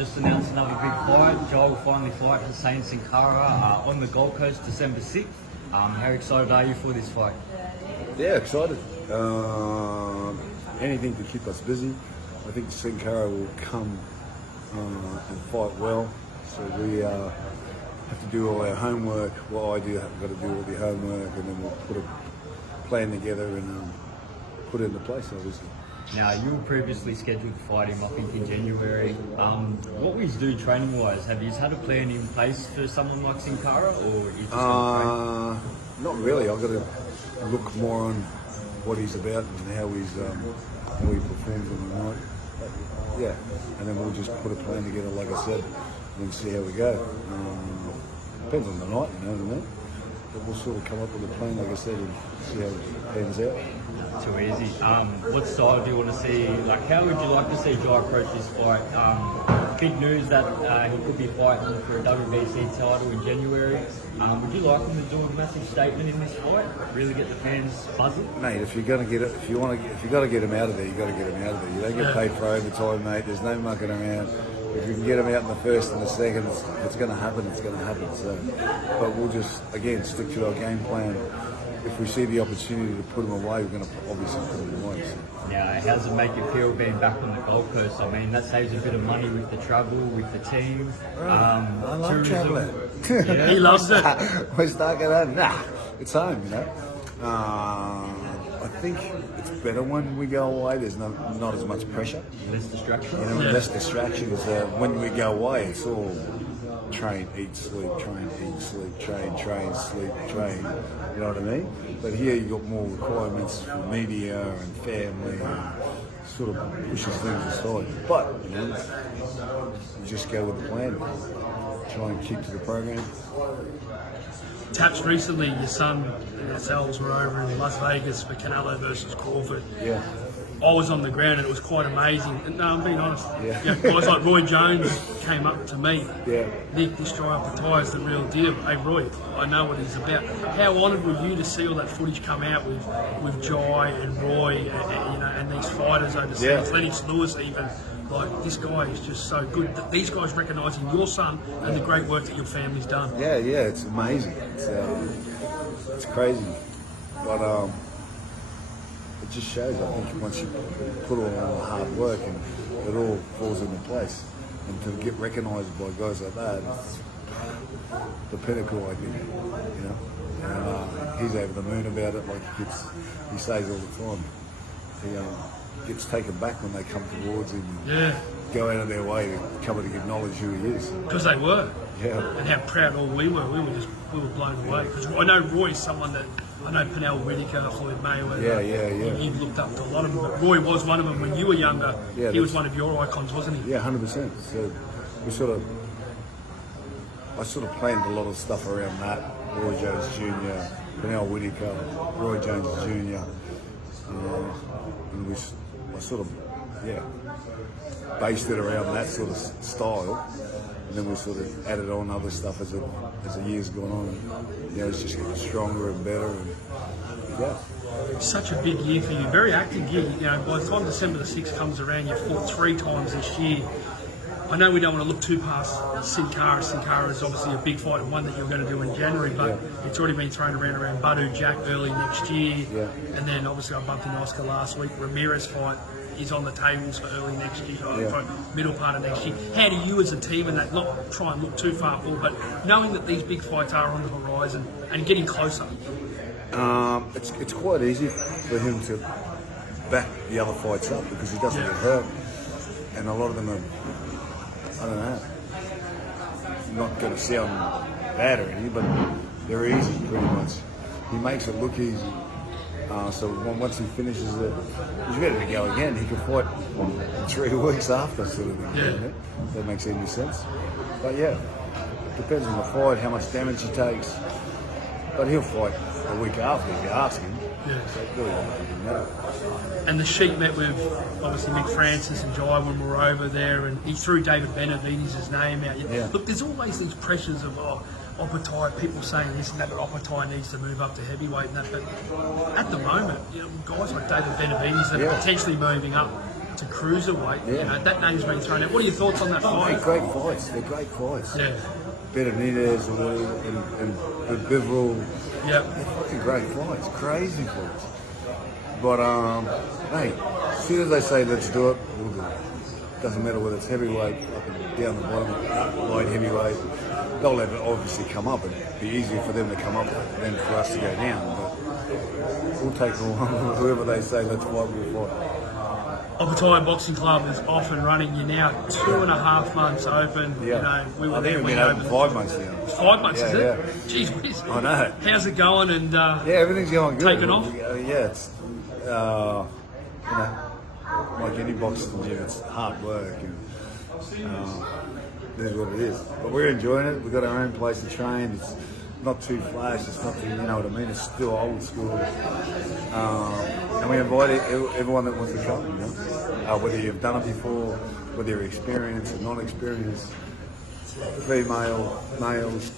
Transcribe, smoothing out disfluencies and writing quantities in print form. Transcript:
just announced another big fight. Jai will finally fight Hussein Cinkara on the Gold Coast, December 6th. How excited are you for this fight? Yeah, excited. Anything to keep us busy. I think Cinkara will come and fight well. So we have to do all our homework. Well, I do have got to do all the homework, and then we'll put a plan together and put it into place, obviously. Now, you were previously scheduled to fight him, I think, in January. What will you do training-wise? Have you had a plan in place for someone like Cinkara, or you just not really. I've got to look more on what he's about and how he performs on the night. Yeah, and then we'll just put a plan together, like I said, and then see how we go. Depends on the night, you know what I mean? But we'll sort of come up with a plan, like I said, and see how it pans out. Too easy. What style do you want to see? Like, how would you like to see Jai approach this fight? Big news that he could be fighting for a WBC title in January. Would you like him to do a massive statement in this fight? Really get the fans buzzing? Mate, if you're gonna get it, if you got to get him out of there, you got to get him out of there. You don't get paid for overtime, mate. There's no mucking around. If you can get him out in the first and the second, it's going to happen. It's going to happen. So, but we'll just again stick to our game plan. If we see the opportunity to put him away, we're going to obviously put him away. So. Now, how does it make you feel being back on the Gold Coast? I mean, that saves a bit of money with the travel, with the team. I love travelling. Yeah. He loves it. We're stuck at home. Nah, it's home, you know. I think it's better when we go away. There's not as much pressure. Less distraction. You know, less distractions. When we go away, it's all train, eat, sleep, train, eat, sleep, train, sleep, train. You know what I mean? But here you got more requirements for media and family, and sort of pushes things aside. But you know, you just go with the plan. Try and keep to the program. Taps recently, your son and ourselves were over in Las Vegas for Canelo versus Crawford. Yeah. I was on the ground and it was quite amazing. And, no, I'm being honest. Yeah. You know, guys like Roy Jones came up to me. Yeah. Nick, this Jai Opetaia is the real deal. Hey Roy, I know what he's about. How honoured were you to see all that footage come out with Jai and Roy and you know, and these fighters overseas, Yeah. Lennox Lewis even. Like, this guy is just so good. That these guys recognising your son and the great work that your family's done. Yeah, it's amazing. It's crazy, but it just shows. I think once you put all the hard work and it all falls into place, and to get recognised by guys like that, it's the pinnacle. I think, you know, and he's over the moon about it. Like he says all the time. He gets taken back when they come towards him. And go out of their way to come and acknowledge who he is. Because they were. Yeah. And how proud all we were. We were blown away. Because I know Roy's someone that, I know Pernell Whitaker, Floyd Mayweather. Yeah. You've looked up to a lot of them, but Roy was one of them when you were younger. Yeah, he was one of your icons, wasn't he? Yeah, 100%. So I sort of planned a lot of stuff around that. Roy Jones Jr., Pernell Whitaker, Roy Jones Jr. And I sort of, based it around that sort of style, and then we sort of added on other stuff as the years gone on. And, you know, it's just getting stronger and better. And, Such a big year for you, very active year. You know, by the time December the 6th comes around, you've fought 3 times this year. I know we don't want to look too past Cinkara. Cinkara is obviously a big fight and one that you're going to do in January, but it's already been thrown around Badou Jack early next year. Yeah. And then obviously I bumped into Oscar last week. Ramirez fight is on the tables for early next year, for middle part of next year. How do you as a team, and that not try and look too far forward, but knowing that these big fights are on the horizon and getting closer? It's quite easy for him to back the other fights up because he doesn't get hurt. And a lot of them are, I don't know, not going to sound bad or anything, but they're easy pretty much. He makes it look easy. So once he finishes it, he's ready to go again. He can fight 3 weeks after, sort of thing. Yeah. If that makes any sense. But yeah, it depends on the fight, how much damage he takes. But he'll fight a week after if you ask him. Yeah. So it really doesn't matter. And the Sheik met with obviously Mick Francis and Jai when we were over there, and he threw David Benavidez' name out. Yeah. Look, there's always these pressures of Opetaia, people saying this and that, but Opetaia needs to move up to heavyweight and that. But at the moment, you know, guys like David Benavidez that are potentially moving up to cruiserweight. Yeah. You know, that name's been thrown out. What are your thoughts on that They're fight? great fights. They're great fights. Yeah. Benavidez and Bivol. Yeah. They're fucking great fights. Crazy fights. But, mate, as soon as they say let's do it, we'll do it. Doesn't matter whether it's heavyweight, fucking down the bottom, light heavyweight. They'll have it obviously come up. It'd be easier for them to come up than for us to go down. But we'll take whoever they say let's fight, we'll fight. Opetaia Boxing Club is off and running. You're now 2.5 months open. Yeah. You know, we were I think there we've when been you open opened. 5 months now. 5 months, Yeah, is it? yeah. Jeez whiz. I know. How's it going? And Yeah, everything's going good. Taken off? Yeah, it's you know, like any boxing gym, it's hard work and it is what it is. But we're enjoying it. We've got our own place to train. It's not too flash. It's not too, you know what I mean. It's still old school. And we invite everyone that wants to come. You know, whether you've done it before, whether you're experienced or non-experienced, female, males.